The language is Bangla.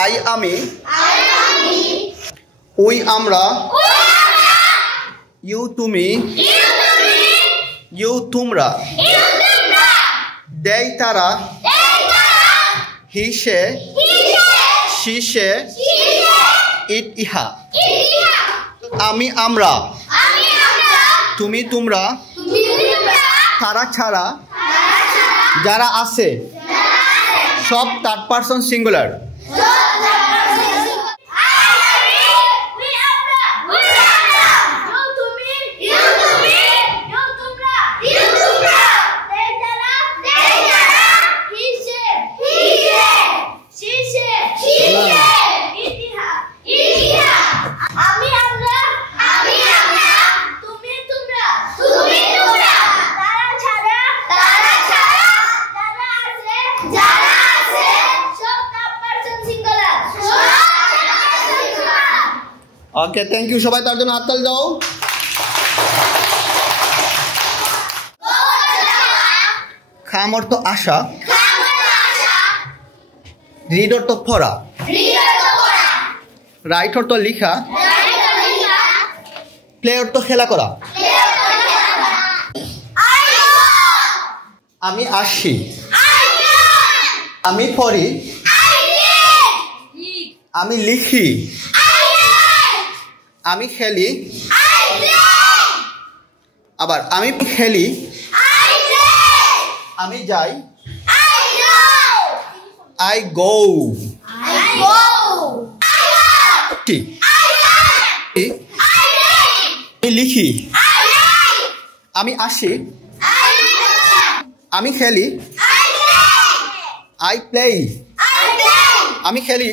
আই আমি, উই আমরা, ইউ তুমি, ইউ তোমরা, দেই তারা, হি সে, সি সে, ইট ইহা। আমি আমরা, তুমি তোমরা, তারা ছাড়া, যারা আছে, সব third person singular. Okay, thank you. সবাই তার জন্য হাততালি দাও। খাম অর্থ আশা, রিড অর্থ পড়া, রাইট অর্থ লিখা, প্লে অর্থ খেলা করা। আমি আসি, আমি পড়ি, আমি লিখি, আমি খেলি, আবার আমি খেলি, আমি যাই, আই গো, আমি লিখি, আমি আসি, আমি খেলি, আই প্লে, আমি খেলি,